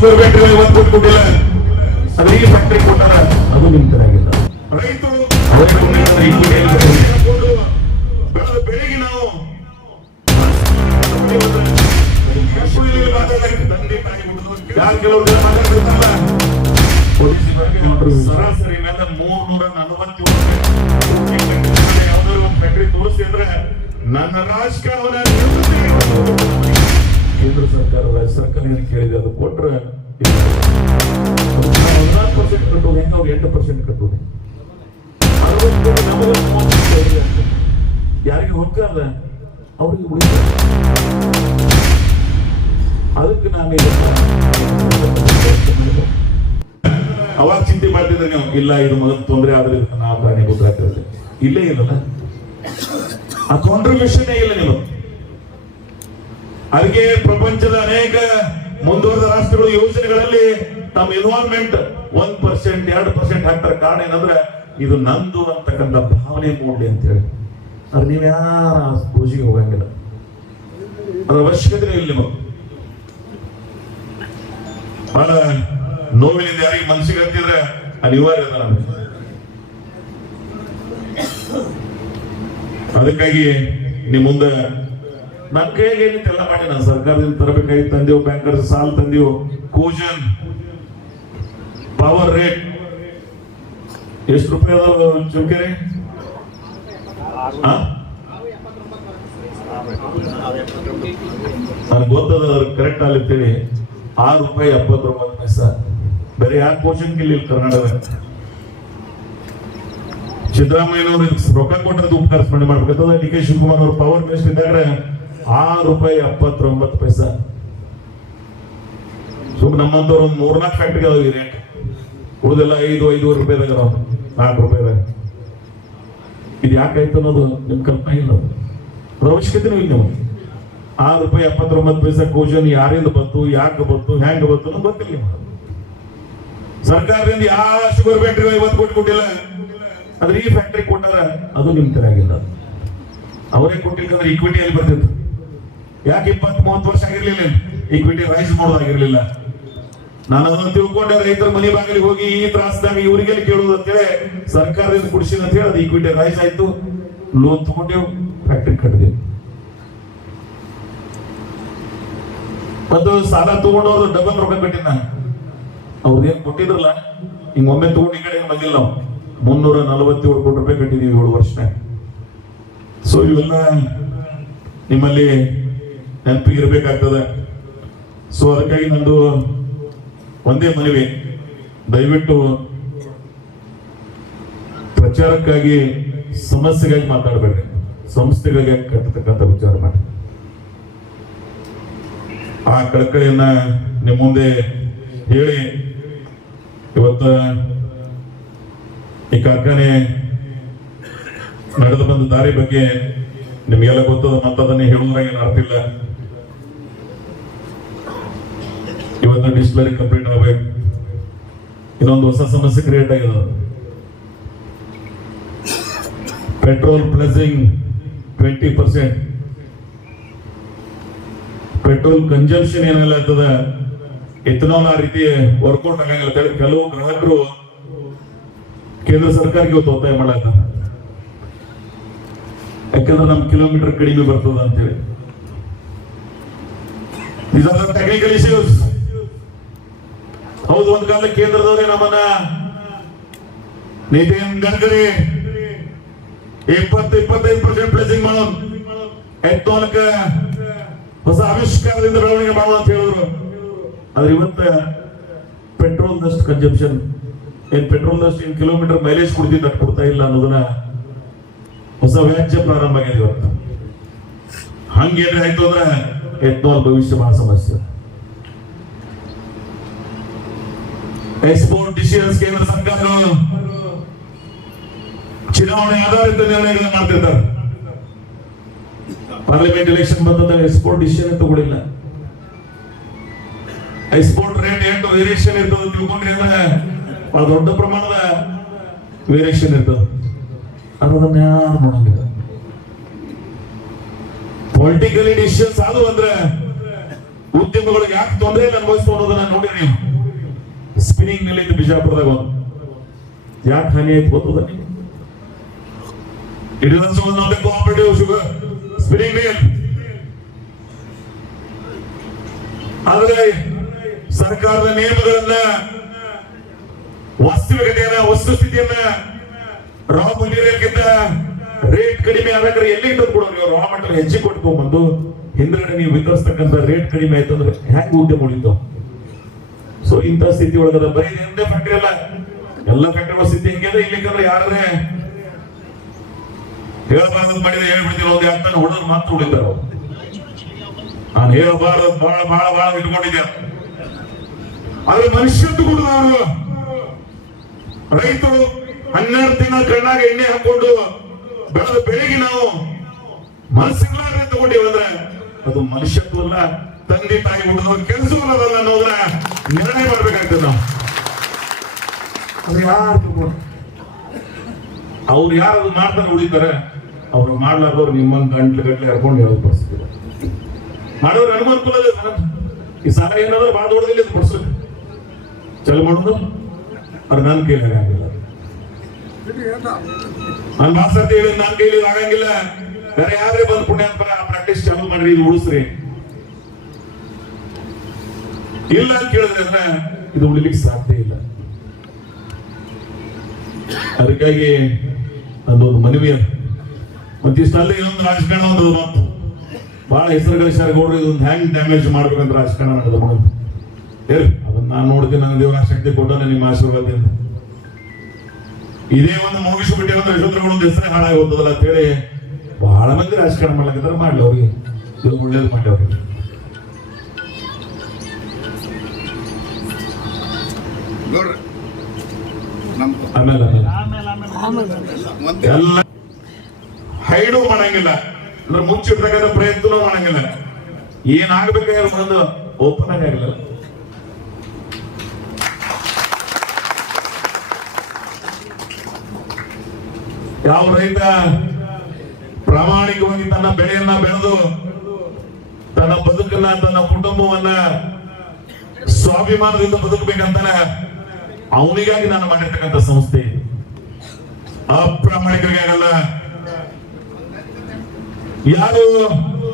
Sugar factory 50 ಕೋಟಿ ಕೊಟ್ಟಿಲ್ಲ, ಅದು ಈ ಫ್ಯಾಕ್ಟರಿ ಕೊಟ್ಟಾರ, ಅದು ನಿಮ್ ತರ ಆಗಿಲ್ಲ. ರೈತರು ಬೆಳಿಗ್ಗೆ ನಾವು ಸರಾಸರಿ ಮೇಲೆ 347 ಯಾವ್ದಾದ್ರು ಒಂದು ಫ್ಯಾಕ್ಟರಿ ತೋರಿಸಿ ಅಂದ್ರೆ ನನ್ನ ರಾಜಕಾರಣ ಕೇಂದ್ರ ಸರ್ಕಾರ ರಾಜ್ಯ ಸರ್ಕಾರ ಏನು ಕೇಳಿದೆ ಅದು ಕೊಟ್ರೆ 14% ಕಟ್ಟೋದು ಹೆಂಗ ಅವ್ರು 8% ಕಟ್ಟೋದು, ಯಾರಿಗೆ ರೊಕ್ಕ ಅಲ್ಲ ಅವ್ರಿಗೆ ಉಳಿದ. ಅದಕ್ಕೆ ನಾನು ಅವಾಗ ಚಿಂತೆ ಮಾಡ್ತಿದ್ರೆ ನೀವು ಇಲ್ಲ ಇದು ಮೊದಲು ತೊಂದರೆ ಆದ್ರೆ ನಾವು ಪ್ರಾಣಿ ಗೊತ್ತಾಗ್ತಿರುತ್ತೆ. ಇಲ್ಲೇ ಇಲ್ಲಲ್ಲ, ಆ ಕಾಂಟ್ರಿಬ್ಯೂಷನ್ ಇಲ್ಲ ನಿಮಗೆ. ಅದಕ್ಕೆ ಪ್ರಪಂಚದ ಅನೇಕ ಮುಂದುವರೆದ ರಾಷ್ಟ್ರಗಳು ಯೋಜನೆಗಳಲ್ಲಿ ತಮ್ಮ ಎನ್ವೈರನ್ಮೆಂಟ್ 1%, 2% ಹಾಕ್ತಾರೆ. ಕಾರಣ ಏನಂದ್ರೆ ಇದು ನಂದು ಅಂತಕ್ಕಂಥ ಭಾವನೆ ಮೂಡಲಿ ಅಂತ ಹೇಳಿ. ಅದು ನೀವ್ಯಾರ ಪೂಜೆಗೆ ಹೋಗಂಗಿಲ್ಲ, ಅದ್ರ ಅವಶ್ಯಕತೆ ಇಲ್ಲ ನಿಮಗೆ. ಬಹಳ ನೋವಿನಿಂದ ಯಾರಿಗೆ ಮನಸ್ಸಿಗೆ ಹತ್ತಿದ್ರೆ ಅನಿವಾರ್ಯ ಅದ ನಮಗೆ. ಅದಕ್ಕಾಗಿ ನಿಮ್ ಮುಂದೆ ನನ್ನ ಕೈಯಲ್ಲಿ ಏನಿತ್ತೆಲ್ಲ ಮಾಡಿ ನಾನು ಸರ್ಕಾರದಿಂದ ತರಬೇಕಾಗಿ ತಂದೆವು, ಬ್ಯಾಂಕರ್ಸ್ ಸಾಲ ತಂದೆವು, ಕೂಜನ್ ಪವರ್ ರೇಟ್ ಎಷ್ಟು ರೂಪಾಯಿ ಅದಾವ ಚುಮ್ಕೆರೆ? ನನಗೆ ಗೊತ್ತದ ಕರೆಕ್ಟ್ ಅಲ್ಲಿ ಅಂತೇಳಿ ₹6.79. ಬೇರೆ ಯಾಕೆ ಕೋಶನ್ ಇಲ್ಲ ಕರ್ನಾಟಕ. ಸಿದ್ದರಾಮಯ್ಯನವರು ರೊಕ್ಕ ಕೊಟ್ಟದ್ದು ಉಪಕಾರ ಸ್ಮರಣೆ ಮಾಡ್ಬೇಕಂತದ. ಡಿ ಕೆ ಶಿವಕುಮಾರ್ ಅವರು ಪವರ್ ಮಿನಿಸ್ಟರ್ ಇದ್ದಾಗ ₹6.79. ಸುಮ್ ನಮ್ಮಂತವ್ರು ಒಂದು 3-4 ಫ್ಯಾಕ್ಟ್ರಿ ಅದಾವ ಈ ರೇಟ್. ಉಳಿದೆಲ್ಲ 5-5.5 ರೂಪಾಯಿದಾಗ ₹4. ಇದು ಯಾಕಾಯ್ತು ಅನ್ನೋದು ನಿಮ್ ಕಲ್ಪನೆ ಇಲ್ಲ, ಅದ್ರ ಅವಶ್ಯಕತೆ ಇಲ್ಲ. ನೀವು ₹6.79 ಕೋಶನ್ ಯಾರಿಂದ ಬಂತು, ಯಾಕೆ ಬಂತು, ಹೆಂಗ ಬಂತು ಅನ್ನೋದು ಗೊತ್ತಿಲ್ಲ. ಸರ್ಕಾರದಿಂದ ಯಾವ ಶುಗರ್ ಫ್ಯಾಕ್ಟರಿ 50 ಕೋಟಿ ಕೊಟ್ಟಿಲ್ಲ, ಆದ್ರೆ ಈ ಫ್ಯಾಕ್ಟರಿ ಕೊಟ್ಟಾರ, ಅದು ನಿಮ್ ತರ ಆಗಿಲ್ಲ. ಅವರೇ ಕೊಟ್ಟಿಲ್ಕಂದ್ರೆ ಈಕ್ವಿಟಿಯಲ್ಲಿ ಬರ್ತಿತ್ತು. ಯಾಕೆ 20-30 ವರ್ಷ ಆಗಿರ್ಲಿಲ್ಲ ಈಕ್ವಿಟಿ ರೈಸ್ ಮಾಡೋದಾಗಿರ್ಲಿಲ್ಲ. ನಾನು ಅದನ್ನು ತಿಳ್ಕೊಂಡೆ, ರೈತರ ಮನೆ ಬಾಗಿಲಿಗೆ ಹೋಗಿ ಈ ತ್ರಾಸದಾಗ ಇವರಿಗೆಲ್ಲಿ ಕೇಳೋದು ಅಂತೇಳಿ ಸರ್ಕಾರದಿಂದ ಕುಡಿಸಿದ ಅಂತ ಹೇಳಿ ಅದು ಈಕ್ವಿಟಿ ರೈಸ್ ಆಯ್ತು. ಲೋನ್ ತಗೊಂಡೇವು, ಫ್ಯಾಕ್ಟರಿ ಕಟ್ಟಿದೆವು. ಮತ್ತು ಸಾಲ ತಗೊಂಡವ್ರು ಡಬಲ್ ರೊಕ್ಕ ಕಟ್ಟಿನ ನಾನು. ಅವ್ರದೇನ್ ಕೊಟ್ಟಿದ್ರಲ್ಲ, ಹಿಂಗ ಒಮ್ಮೆ ತಗೊಂಡು ಈ ಕಡೆ ಬಂದಿಲ್ಲ. ನಾವು 347 ಕೋಟಿ ರೂಪಾಯಿ ಕಟ್ಟಿದೀವಿ 7 ವರ್ಷನಾಗ. ಸೊ ಇವೆಲ್ಲ ನಿಮ್ಮಲ್ಲಿ ನೆನಪಿಗೆ ಇರಬೇಕಾಗ್ತದೆ. ಸೊ ಅದಕ್ಕಾಗಿ ನಂದು ಒಂದೇ ಮನವಿ, ದಯವಿಟ್ಟು ಪ್ರಚಾರಕ್ಕಾಗಿ ಸಮಸ್ಯೆಗಾಗಿ ಮಾತಾಡಬೇಡ್ರಿ, ಸಂಸ್ಥೆಗಳಿಗೆ ಕಟ್ಟತಕ್ಕಂಥ ವಿಚಾರ ಮಾಡಿ. ಆ ಕಳಕಳಿಯನ್ನ ನಿಮ್ಮ ಮುಂದೆ ಹೇಳಿ ಇವತ್ತ ಈ ಕಾರ್ಖಾನೆ ನಡೆದು ಬಂದ ದಾರಿ ಬಗ್ಗೆ ನಿಮಗೆಲ್ಲ ಗೊತ್ತದ, ಮತ್ತದನ್ನೇ ಹೇಳುವುದ್ರಾಗ ಏನು ಅರ್ಥ ಇಲ್ಲ. ಇವತ್ತು ಡಿಸ್ಟಿಲರಿ ಕಂಪ್ಲೀಟ್ ಆಗಬೇಕು. ಇನ್ನೊಂದು ಹೊಸ ಸಮಸ್ಯೆ ಕ್ರಿಯೇಟ್ ಆಗಿದೆ. ಪೆಟ್ರೋಲ್ ಪ್ಲಸಿಂಗ್ 20%. ಪೆಟ್ರೋಲ್ ಕನ್ಸಂಪ್ಷನ್ ಏನೆಲ್ಲ ಇರ್ತದ, ಎಥನಾಲ್ ಆ ರೀತಿ ವರ್ಕೌಟ್ ಆಗಂಗಿಲ್ಲ. ಕೆಲವು ಗ್ರಾಹಕರು ಕೇಂದ್ರ ಸರ್ಕಾರಕ್ಕೆ ಇವತ್ತು ಒತ್ತಾಯ ಮಾಡಾಕ, ಯಾಕಂದ್ರೆ ನಮ್ ಕಿಲೋಮೀಟರ್ ಕಡಿಮೆ ಬರ್ತದ ಅಂತೇಳಿ. These are the technical issues. ಹೌದು, ಒಂದ್ ಕಾಲ ಕೇಂದ್ರದವರೇ ನಮ್ಮನ್ನ ನಿತಿನ್ ಗಡ್ಕರಿ 20-25% ಪ್ಲೇಸಿಂಗ್ ಮಾಡೋದು, ಎಥನಾಲ್ಕ ಹೊಸ ಆವಿಷ್ಕಾರದಿಂದ ಬೆಳವಣಿಗೆ ಮಾಡೋದು ಅಂತ ಹೇಳಿದ್ರು. ಆದ್ರೆ ಇವತ್ತ ಪೆಟ್ರೋಲ್ ದಷ್ಟು ಕನ್ಸಂಪ್ಷನ್, ಪೆಟ್ರೋಲ್ ದಷ್ಟು ಕಿಲೋಮೀಟರ್ ಮೈಲೇಜ್ ಕೊಡ್ತಾ ಇಲ್ಲ ಅನ್ನೋದನ್ನ ಹೊಸ ವ್ಯಾಜ್ಯ ಪ್ರಾರಂಭ ಆಗಿದೆ ಇವತ್ತು. ಹಂಗೇನ್ರಿ ಆಯ್ತು ಅಂದ್ರೆ ಎಥನಾಲ್ ಭವಿಷ್ಯ ಬಹಳ ಸಮಸ್ಯೆ. ಎಕ್ಸ್ಪೋರ್ಟ್ ಡಿಸಿಷನ್ಸ್ ಕೇಂದ್ರ ಸರ್ಕಾರ ಚುನಾವಣೆ ಆಧಾರಿತ ನಿರ್ಣಯಗಳನ್ನ ಮಾಡ್ತಿರ್ತಾರೆ. ಪಾರ್ಲಿಮೆಂಟ್ ಎಲೆಕ್ಷನ್ ಬಂದಾಗ ಎಕ್ಸ್ಪೋರ್ಟ್ ಡಿಸಿಷನ್ ತಗೊಳ್ಳಿಲ್ಲ. ಎಕ್ಸ್ಪೋರ್ಟ್ ರೇಟ್ ಎಷ್ಟು ವೇರಿಯೇಷನ್ ಇರ್ತದೆ ತಿಳ್ಕೊಂಡ್ರಿ ಅಂದ್ರೆ ಬಹಳ ದೊಡ್ಡ ಪ್ರಮಾಣದ ವೇರಿಯೇಷನ್ ಇರ್ತದೆ. ಅದನ್ನ ಯಾರು ನೋಡಂಗಿಲ್ಲ. ಪೊಲಿಟಿಕಲಿ ಡಿಸಿಷನ್ಸ್ ಅದು ಅಂದ್ರೆ ಉದ್ಯಮಗಳು ಯಾಕೆ ತೊಂದರೆ ಅನುಭವಿಸ್ತು ಅನ್ನೋದನ್ನ ನೋಡಿ ನೀವು. ಸ್ಪಿನ್ನಿಂಗ್ ಮಿಲ್ ಇದ್ದು ಬಿಜಾಪುರದಾಗ ಒಂದು ಯಾಕೆ ಹಾನಿ ಆಯ್ತು ಗೊತ್ತದ ನೀವು? It is not A cooperative sugar spinning mill. ಆದರೆ ಸರ್ಕಾರದ ನಿಯಮಗಳನ್ನ, ವಾಸ್ತವಿಕತೆಯನ್ನ, ವಸ್ತುಸ್ಥಿತಿಯನ್ನ, ರಾ ಮಟೀರಿಯಲ್ಗಿಂತ ರೇಟ್ ಕಡಿಮೆ ಆದ್ರೆ ಎಲ್ಲಿ ತಂದು ಕೊಡೋರು? ರಾ ಮಟೀರಿಯಲ್ ಹೆಚ್ಚಿಗೆ ಕೊಟ್ಕೊಂಡ್ಬಂದು ಹಿಂದ್ಗಡೆ ನೀವು ವಿತರಿಸ್ತಕ್ಕಂಥ ರೇಟ್ ಕಡಿಮೆ ಆಯ್ತು ಅಂದ್ರೆ ಹ್ಯಾಂಗ ಉದ್ಯಮ ಉಳಿತು? ಸೊ ಇಂಥ ಸ್ಥಿತಿ ಒಳಗದ ಬರೀ ಒಂದೇ ಫ್ಯಾಕ್ಟರಿ ಅಲ್ಲ, ಎಲ್ಲ ಫ್ಯಾಕ್ಟರಿಗಳ ಸ್ಥಿತಿ ಹಿಂಗಿದೆ. ಇಲ್ಲಿಕಂದ್ರೆ ಯಾರೇ ಹೇಳಬಾರ್ದು ಮಾಡಿದ್ರೆ ಹೇಳ್ಬಿಡ್ತೀವಿ, ಒಂದು ಯಾಕೆ ಹೊಡೆದ್ರು ಮಾತ್ರ ಉಳಿತಾರ. ನಾನು ಹೇಳಬಾರದು ಬಹಳ ಬಹಳ ಬಹಳ ಇಟ್ಕೊಂಡಿದ್ದೆ. ಆದ್ರೆ ಮನುಷ್ಯತ್ತು ಕೂಡ ಅವರು ರೈತರು 12 ತಿಂಗಳ ಕಣ್ಣಾಗ ಎಣ್ಣೆ ಹಾಕೊಂಡು ಬೆಳೆದ ಬೆಳೆಗೆ ನಾವು ಮನಸ್ಸಿಗೆ ತಗೊಂಡಿವಂದ್ರೆ ಅದು ಮನುಷ್ಯತ್ವ ಅಲ್ಲ, ತಂದೆ ತಾಯಿ ಹುಟ್ಟಿದವ್ರ ಕೆಲಸವಲ್ಲ ಅನ್ನೋದನ್ನ ನಿರ್ಣಯ ಮಾಡ್ಬೇಕಾಗ್ತದೆ ನಾವು. ಅವ್ರು ಯಾರು ಮಾಡ್ತಾರೆ ಉಳಿತಾರೆ, ಅವ್ರು ಮಾಡ್ಲಾರ್ದವ್ರು ನಿಮ್ಮಂಗ್ ಗಂಟ್ಲೆ ಹರ್ಕೊಂಡು ಹೇಳೋದು ಪರಿಸ್ಥಿತಿ ಮಾಡೋರು ಅನುಕೂಲ ಇದೆ. ಈ ಸಾಲ ಏನಾದ್ರು ಬಾಳ ದೊಡ್ಡದಿಲ್ಲ ಪಡಿಸ್ಬೇಕು ಚಲ ಮಾಡೋದು ಅವ್ರು ನನ್ನ ಕೈಲಿ ಆಗಂಗಿಲ್ಲ. ನಾನು ಮಾಸ್ತರ್ತಿ ಹೇಳಿ ನನ್ನ ಕೈಲಿ ಆಗಂಗಿಲ್ಲ. ಬೇರೆ ಯಾರೇ ಬಂದ್ ಪುಣ್ಯ ಪ್ರಾಕ್ಟೀಸ್ ಚಾಲು ಮಾಡ್ರಿ, ಇದು ಉಳಿಸ್ರಿ ಇಲ್ಲ ಅಂತ ಕೇಳಿದ್ರೆ ಅಂದ್ರೆ ಇದು ಉಳಿಲಿಕ್ಕೆ ಸಾಧ್ಯ ಇಲ್ಲ. ಅದಕ್ಕಾಗಿ ಅದೊಂದು ಮನವಿ. ಮತ್ತಿಷ್ಟಲ್ಲ ಇನ್ನೊಂದು ರಾಜಕಾರಣ ಒಂದು ಮಾತು ಬಹಳ ಹೆಸರು ಗಳಿಸ್ಯಾರ ಗೌಡ್ರು, ಇದೊಂದು ಹ್ಯಾಂಗ್ ಡ್ಯಾಮೇಜ್ ಮಾಡ್ಬೇಕಂತ ರಾಜಕಾರಣ ನಡೆದ ಮಾಡೋದು ಹೇಳಿ. ಅದನ್ನ ನಾನು ನೋಡ್ತೀನಿ, ನನ್ನ ದೇವರ ಶಕ್ತಿ ಕೊಟ್ಟಾನೆ ನಿಮ್ಮ ಆಶೀರ್ವಾದದಿಂದ. ಇದೇ ಒಂದು ಮುಗಿಸ್ಬಿಟ್ಟೆ ಅಂದ್ರೆ ಯಶೋಧರಗೊಂದು ಹೆಸರೇ ಹಾಳಾಗಿ ಹೋದಲ್ಲ ಅಂತ ಹೇಳಿ ಬಹಳ ಮಂದಿ ರಾಜಕಾರಣ ಮಾಡ್ಲಿಕ್ಕೆ ಮಾಡ್ಲಿ, ಅವ್ರಿಗೆ ಇದು ಒಳ್ಳೇದು ಮಾಡಿ ಅವ್ರಿಗೆ. ಆಮೇಲೆ ಎಲ್ಲ ಹೈಡು ಮಾಡಂಗಿಲ್ಲ ಅಂದ್ರೆ ಮುಚ್ಚಿಡ್ತಕ್ಕಂಥ ಪ್ರಯತ್ನ ಮಾಡಂಗಿಲ್ಲ. ಏನಾಗ್ಬೇಕಾದ್ರೆ ಬಂದು ಓಪನ್ ಆಗಿ ಆಗಲ್ಲ. ಯಾವ ರೈತ ಪ್ರಾಮಾಣಿಕವಾಗಿ ತನ್ನ ಬೆಳೆಯನ್ನ ಬೆಳೆದು ತನ್ನ ಬದುಕನ್ನ, ತನ್ನ ಕುಟುಂಬವನ್ನ ಸ್ವಾಭಿಮಾನದಿಂದ ಬದುಕಬೇಕಂತಾನೆ ಅವನಿಗಾಗಿ ನಾನು ಮಾಡಿರ್ತಕ್ಕಂಥ ಸಂಸ್ಥೆ. ಅಪ್ರಾಮಾಣಿಕರಿಗೆ ಆಗಲ್ಲ. ಯಾರು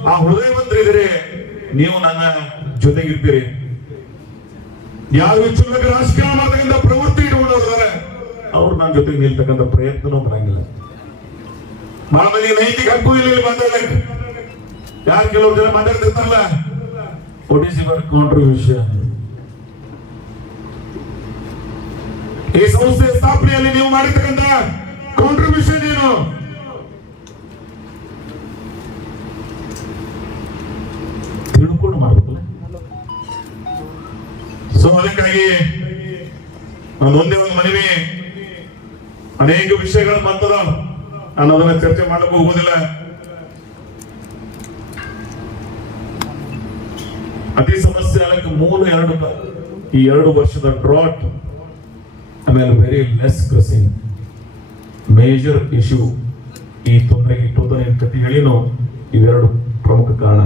ಆ ಹೃದಯವಂತರಿದ್ದೀರಿ ನೀವು ನನ್ನ ಜೊತೆಗಿರ್ತೀರಿ. ಯಾರು ಚುನಾವಣೆ ರಾಜಕಾರಣ ಮಾಡ್ತಕ್ಕಂಥ ಪ್ರವೃತ್ತಿ ಇಟ್ಕೊಂಡವ್ರೆ ಅವ್ರು ನನ್ನ ಜೊತೆಗೆ ನಿಲ್ತಕ್ಕಂಥ ಪ್ರಯತ್ನನೂ ಬರಂಗಿಲ್ಲ. ಬಹಳ ಮಂದಿ ನೈತಿಕ ಹಕ್ಕು ಇಲ್ಲಿ ಮಾತಾಡಕ್ಕೆ ಯಾರು ಕೆಲವರು ಜನ ಮಾತಾಡ್ತಿರ್ತಾರಲ್ಲ, ವಾಟ್ ಈಸ್ ಯುವರ್ ಕಾಂಟ್ರಿಬ್ಯೂಷನ್? ಈ ಸಂಸ್ಥೆ ಸ್ಥಾಪನೆಯಲ್ಲಿ ನೀವು ಮಾಡಿರ್ತಕ್ಕಂಥ ಕಾಂಟ್ರಿಬ್ಯೂಷನ್ ಏನು? ತಿಳ್ಕೊಂಡು ಮಾಡ್ಬೇಕಲ್ಲ. ಸೊ ಅದಕ್ಕಾಗಿ ಒಂದೇ ಒಂದು ಮನವಿ, ಅನೇಕ ವಿಷಯಗಳು ಬರ್ತದ, ನಾನು ಅದನ್ನ ಚರ್ಚೆ ಮಾಡಕ್ಕೆ ಹೋಗೋದಿಲ್ಲ. ಅತಿ ಸಮಸ್ಯೆ ಆಗಕ್ಕೆ ಈ 2 ವರ್ಷದ ಡ್ರಾಟ್, ಆಮೇಲೆ very less crushing major issue. ಈ ತೊಂದರೆಗೆ ಕತಿ ಹೇಳಿನೋ ಇವೆರಡು ಪ್ರಮುಖ ಕಾರಣ.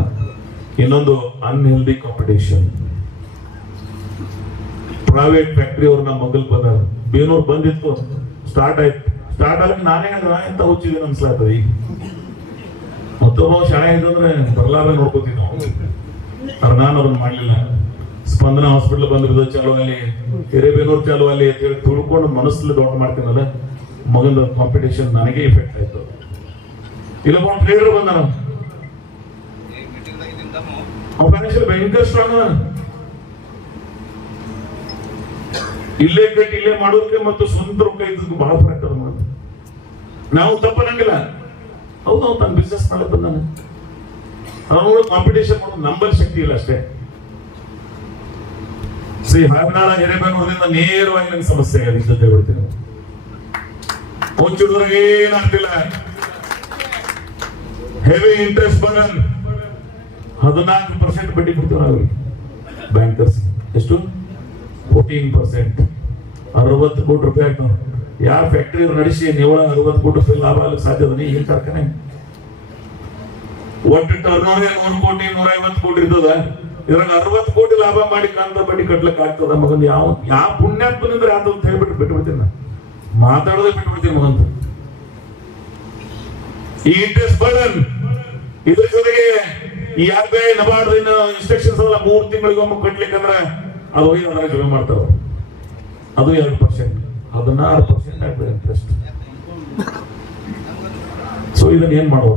ಇನ್ನೊಂದು ಅನ್ಹೆಲ್ದಿ ಕಾಂಪಿಟೇಷನ್. ಪ್ರೈವೇಟ್ ಫ್ಯಾಕ್ಟರಿ ಅವ್ರು ನಮ್ಮ ಮಗಲ್ ಬಂದ ಬೇನೂರ್ ಬಂದಿತ್ತು, ಸ್ಟಾರ್ಟ್ ಆಯ್ತು. ಸ್ಟಾರ್ಟ್ ಆಗಿ ನಾನೇ ಎಂತ ಹುಚ್ಚಿದೆ ಅನ್ಸ್ಲಾಗ್ತದೆ. ಈಗ ಮತ್ತೊಬ್ಬ ಶಾಲೆ ಇದಂದ್ರೆ ಬರ್ಲಾರ ನೋಡ್ಕೋತೀವಿ ನಾವು. ನಾನು ಅದನ್ನ ಮಾಡ್ಲಿಲ್ಲ. ಸ್ಪಂದನ ಹಾಸ್ಪಿಟಲ್ ಬಂದಿರೋದು ಚಾಲು ಅಲ್ಲಿ, ಹಿರೇಬೇನೂರ್ ಚಾಲು ಅಲ್ಲಿ ಅಂತ ಹೇಳಿ ತಿಳ್ಕೊಂಡು ಮನಸ್ಸಲ್ಲಿ ದೊಡ್ಡ ಮಾಡ್ತೀನಲ್ಲ, ಮಗನ ಕಾಂಪಿಟೇಷನ್ ನನಗೆ ಇಫೆಕ್ಟ್ ಆಯ್ತು. ಇಲ್ಲ ಒಂದು ಟ್ರೇಡರ್ ಬಂದ, ಫೈನಾನ್ಷಿಯಲ್ ಭಯಂಕರ ಸ್ಟ್ರಾಂಗ್ ಅದ. ಇಲ್ಲೇ ಕಟ್ಟಿ ಇಲ್ಲೇ ಮಾಡೋದಕ್ಕೆ ಮತ್ತು ಸ್ವಂತ ರೊಕ್ಕ ಇದ್ದಕ್ಕೆ ಬಹಳ ಫರಕ್ ಅದ. ನಾವು ತಪ್ಪನಂಗಿಲ್ಲ, ಹೌದು ಅವ್ನು ತನ್ನ ಬಿಸ್ನೆಸ್ ಮಾಡಕ್ ಬಂದಾನೆ. ಅವನು ಕಾಂಪಿಟೇಷನ್ ಮಾಡೋದು ನಂಬಲ್ ಶಕ್ತಿ ಇಲ್ಲ ಅಷ್ಟೇ. ಶ್ರೀ ಹರನಾಳ ಹಿರೇಬೇನೂರದಿಂದ ನೇರವಾಗಿ ನಂಗೆ ಸಮಸ್ಯೆ ಆಗಿದೆ ಹೇಳ್ಬಿಡ್ತೀನಿ. ಹುಚ್ಚುಡ್ರಿಗೆ ಏನಾಗ್ತಿಲ್ಲ, ಹೆವಿ ಇಂಟ್ರೆಸ್ಟ್ ಬರ್ಡನ್ 14% ಬಡ್ಡಿ ಕೊಡ್ತೀವಿ ನಾವು ಬ್ಯಾಂಕರ್ಸ್. ಎಷ್ಟು? 14%. 60 ಕೋಟಿ ರೂಪಾಯಿ ಆಗ್ತಾವ. ಯಾವ ಫ್ಯಾಕ್ಟರಿ ನಡೆಸಿ ನಿವ್ವಳ 60 ಕೋಟಿ ರೂಪಾಯಿ ಲಾಭ ಆಗಲಿಕ್ಕೆ ಸಾಧ್ಯ ಅದ? ಈಗ ಕಾರ್ಖಾನೆ ಒಟ್ಟು ಟರ್ನ್ ಓವರ್ 100 ಕೋಟಿ 150 ಕೋಟಿ ಇರ್ತದ. ಇದ್ರಾಗ 60 ಕೋಟಿ ಲಾಭ ಮಾಡಿ ಕಾಂತ ಬಡ್ಡಿ ಕಟ್ಲಕ್ ಆಗ್ತದ ಮಗನ್? ಯಾವ ಪುಣ್ಯಾತ್ಮನಿಂದ್ರೆ ಅಂತ ಹೇಳ್ಬಿಟ್ಟು ಬಿಟ್ಬಿಡ್ತೀನಿ ನಾ, ಮಾತಾಡೋದೇ ಬಿಟ್ಬಿಡ್ತೀನಿ ಮಗಂತ. ಈ ಇಂಟ್ರೆಸ್ಟ್ ಬರ್ಡನ್ ಇದ್ರ ಜೊತೆಗೆ ಈ RBI ನಬಾರ್ಡ್ ಇನ್ಸ್ಟ್ರಕ್ಷನ್ಸ್ ಎಲ್ಲ 3 ತಿಂಗಳಿಗೊಮ್ಮೆ ಕಟ್ಲಿಕ್ಕಂದ್ರ ಅದು ಹೋಗಿ ಅದನ್ನ ಜಮೆ ಮಾಡ್ತಾರ. ಅದು 2%, 16% ಆಗ್ತದೆ ಇಂಟ್ರೆಸ್ಟ್. ಸೊ ಇದನ್ನ ಏನ್ ಮಾಡುವ?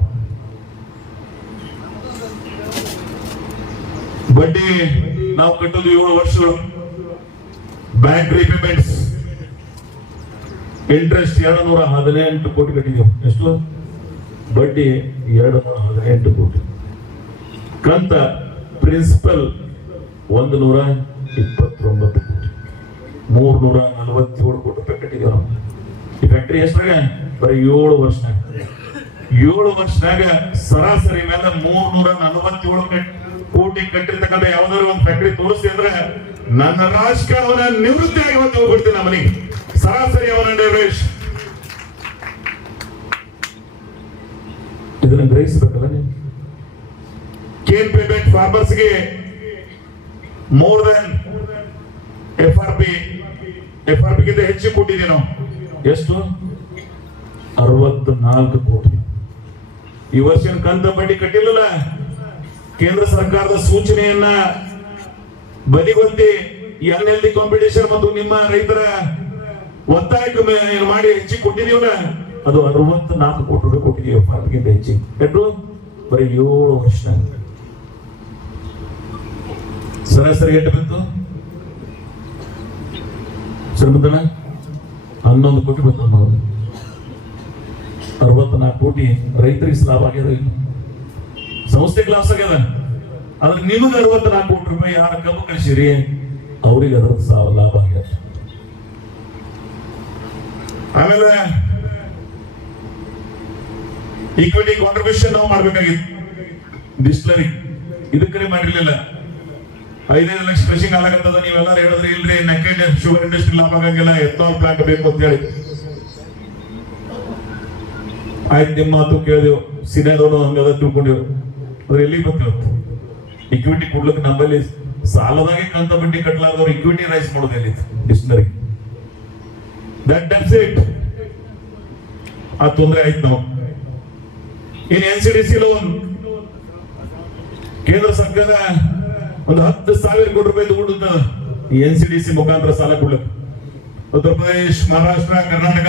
ಬಡ್ಡಿ ನಾವು ಕಟ್ಟೋದು 7 ವರ್ಷಗಳು. ಬ್ಯಾಂಕ್ ರಿಪೇಮೆಂಟ್ಸ್ ಇಂಟ್ರೆಸ್ಟ್ 218 ಕೋಟಿ ಕಟ್ಟಿದೀವಿ. ಎಷ್ಟು ಬಡ್ಡಿ? 218 ಕೋಟಿ. ಕಂತ ಪ್ರಿನ್ಸಿಪಲ್ 129 ಕೋಟಿ, 347 ಕೋಟಿ ರೂಪಾಯಿ ಕಟ್ಟಿದೀವಿ ನಾವು. ಈ ಫ್ಯಾಕ್ಟರಿ ಎಷ್ಟ್ರಾಗ? ಬರೀ 7 ವರ್ಷನಾಗ 7 ವರ್ಷನಾಗ ಸರಾಸರಿ ಮೇಲೆ 347 ಕೋಟಿ ಕಟ್ಟಿರ್ತಕ್ಕಂಥ ಯಾವ್ದಾದ್ರು ಒಂದು ಫ್ಯಾಕ್ಟರಿ ತೋರಿಸಿ ಅಂದ್ರೆ ನನ್ನ ರಾಜಕಾರಣವನ್ನ ನಿವೃತ್ತಿ ಆಗಿ ಹೊತ್ತು ಹೋಗ್ಬಿಡ್ತೀನಿ ನಮ್ಮ ಮನೆಗೆ. ಸರಾಸರಿ ಅವನ ಡೆವರೇಜ್ ಇದನ್ನ ಗ್ರಹಿಸಬೇಕಲ್ಲ ನೀವು. ಕೇನ್ ಪೇಮೆಂಟ್ ಫಾರ್ಮರ್ಸ್ಗೆ ಮೋರ್ ದನ್ FRP ಗಿಂತ ಹೆಚ್ಚು ಕೊಟ್ಟಿದ್ದೀವಿ ನಾವು. ಎಷ್ಟು? 64 ಕೋಟಿ. ಈ ವರ್ಷ ಕಂತ ಬಡ್ಡಿ ಕಟ್ಟಿಲ್ಲಲ್ಲ. ಕೇಂದ್ರ ಸರ್ಕಾರದ ಸೂಚನೆಯನ್ನ ಬದಿಗೊತ್ತಿ ಈ ಅನ್ಹೆಲ್ದಿ ಕಾಂಪಿಟೇಷನ್ ಮತ್ತು ನಿಮ್ಮ ರೈತರ ಒತ್ತಾಯಕ್ಕೆ ಮಾಡಿ ಹೆಚ್ಚಿಗೆ ಕೊಟ್ಟಿದೀವಲ್ಲ, ಅದು 64 ಕೋಟಿ ರೂಪಾಯಿ ಕೊಟ್ಟಿದೀವಿ FRP ಗಿಂತ ಹೆಚ್ಚಿಗೆ. ಎಷ್ಟು? ಬರೀ 7 ವರ್ಷ. ಸರಾಸರಿ ಎಷ್ಟು ಬಂತು? ಶ್ರೀಮಂತನ 11 ಕೋಟಿ ಬಂತು. 64 ಕೋಟಿ ರೈತರಿಗೆ ಲಾಭ ಆಗ್ಯದ, ಸಂಸ್ಥೆಗೆ ಲಾಸ್ ಆಗ್ಯದ. ಆದ್ರೆ ನಿಮಗೆ 64 ಕೋಟಿ ರೂಪಾಯಿ ಯಾರ ಕಬ್ಬು ಕಳಿಸಿರಿ ಅವ್ರಿಗೆ ಅದರ ಲಾಭ ಆಗ್ಯದ. ಆಮೇಲೆ ಈಕ್ವಿಟಿ ಕಾಂಟ್ರಿಬ್ಯೂಷನ್ ನಾವು ಮಾಡ್ಬೇಕಾಗಿತ್ತು. ಡಿಸ್ಟಿಲರಿ ಇದಕ್ಕೆ ಮಾಡಿರ್ಲಿಲ್ಲ. 5 ಲಕ್ಷ ಕ್ರಷಿಂಗ್ ಆಗತ್ತದ. ನೀವೆಲ್ಲಾರು ಹೇಳಿದ್ರೆ ಇಲ್ರಿ ನೆಕೆಡ್ ಶುಗರ್ ಇಂಡಸ್ಟ್ರಿ ಲಾಭ ಆಗಂಗಿಲ್ಲ, ಎಥನಾಲ್ ಪ್ಲಾಂಟ್ ಬೇಕು ಅಂತ ಹೇಳಿ ಆಯ್ತು. ನಿಮ್ಮ ಮಾತು ಕೇಳಿದೆವು, ಸಿನೆದವನು ಹಂಗದ ತಿಳ್ಕೊಂಡೆವು. ಅವ್ರು ಎಲ್ಲಿಗೆ ಗೊತ್ತಿರುತ್ತೆ? ಇಕ್ವಿಟಿ ಕೊಡ್ಲಿಕ್ಕೆ ನಮ್ಮಲ್ಲಿ ಸಾಲದಾಗೆ ಕಂತ ಬಡ್ಡಿ ಕಟ್ಟಲಾರ್ದವ್ರು ಇಕ್ವಿಟಿ ರೈಸ್ ಮಾಡೋದು ಎಲ್ಲಿ? ಡಿಸ್ಟಿಲರಿ. ದಟ್ ಡೆಫಿಸಿಟ್ ಆ ತೊಂದರೆ ಆಯ್ತು ನಾವು. ಇನ್ NCDC ಲೋನ್ ಕೇಂದ್ರ ಸರ್ಕಾರ ಒಂದು 10,000 ಕೋಟಿ ರೂಪಾಯಿ ತಗೊಂಡ ಈ NCDC ಮುಖಾಂತರ ಸಾಲ ಕೊಡ್ಲಿಕ್ಕೆ. ಉತ್ತರ ಪ್ರದೇಶ, ಮಹಾರಾಷ್ಟ್ರ, ಕರ್ನಾಟಕ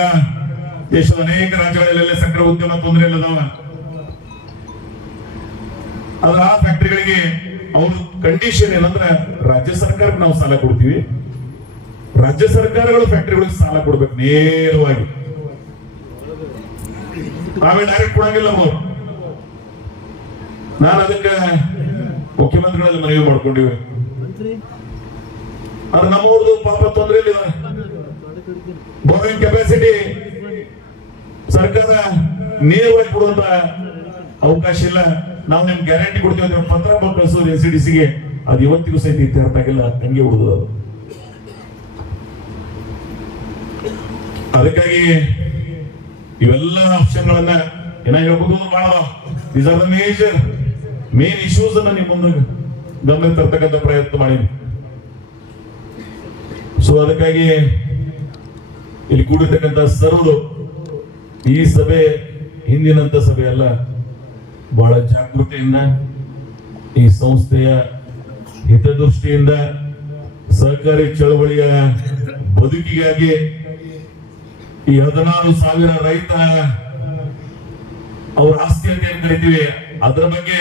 ದೇಶದ ಅನೇಕ ರಾಜ್ಯಗಳಲ್ಲೆಲ್ಲ ಸಕ್ಕರೆ ಉದ್ಯಮ ತೊಂದರೆ ಇಲ್ಲದವ. ಅದ್ರ ಆ ಫ್ಯಾಕ್ಟರಿಗಳಿಗೆ ಅವ್ರ ಕಂಡೀಷನ್ ಏನಂದ್ರೆ ರಾಜ್ಯ ಸರ್ಕಾರಕ್ಕೆ ನಾವು ಸಾಲ ಕೊಡ್ತೀವಿ, ರಾಜ್ಯ ಸರ್ಕಾರಗಳು ಫ್ಯಾಕ್ಟರಿಗಳಿಗೆ ಸಾಲ ಕೊಡ್ಬೇಕು ನೇರವಾಗಿ. ನಾವೇ ಡೈರೆಕ್ಟ್ ಕೊಡಂಗಿಲ್ಲ ಅವರು. ನಾನು ಅದಕ್ಕೆ ಮುಖ್ಯಮಂತ್ರಿಗಳಲ್ಲಿ ಮನವಿ ಮಾಡ್ಕೊಂಡಿವಿ. ಆದ್ರೆ ನಮ್ಮವ್ರದ್ದು ಪಾಪ ತೊಂದರೆ ಇಲ್ಲ. ಬೋರಿಂಗ್ ಕೆಪಾಸಿಟಿ ಸರ್ಕಾರ ನೇರವಾಗಿ ಕೊಡುವಂತ ಅವಕಾಶ ಇಲ್ಲ. ನಾವು ನಿಮ್ಗೆ ಗ್ಯಾರಂಟಿ ಕೊಡ್ತೀವಿ ಅಂತ ಪತ್ರ ಕಳಿಸೋದು NCDCಗೆ, ಅದು ಇವತ್ತಿಗೂ ಸಹಿತ ಇತ್ಯರ್ಥ ಆಗಿಲ್ಲ, ಹಂಗೆ ಉಳಿದು. ಅದಕ್ಕಾಗಿ ಇವೆಲ್ಲ ಆಪ್ಷನ್ಗಳನ್ನ ಏನ ಹೇಳ್ಬೋದು ಬಹಳ. These are the main issues ಅನ್ನ ನಿಮ್ಮ ಮುಂದೆ ಗಮನ ತರ್ತಕ್ಕಂಥ ಪ್ರಯತ್ನ ಮಾಡೀನಿ. ಸೊ ಅದಕ್ಕಾಗಿ ಇಲ್ಲಿ ಕೂಡಿರ್ತಕ್ಕಂಥ ಸರ್ವರು ಈ ಸಭೆ ಹಿಂದಿನಂತ ಸಭೆ ಅಲ್ಲ, ಬಹಳ ಜಾಗೃತಿಯಿಂದ ಈ ಸಂಸ್ಥೆಯ ಹಿತದೃಷ್ಟಿಯಿಂದ ಸಹಕಾರಿ ಚಳವಳಿಯ ಬದುಕಿಗಾಗಿ ಈ 16,000 ರೈತ ಅವ್ರ ಆಸ್ತಿ ಅಂತ ಏನ್ ಕರಿತೀವಿ ಅದರ ಬಗ್ಗೆ,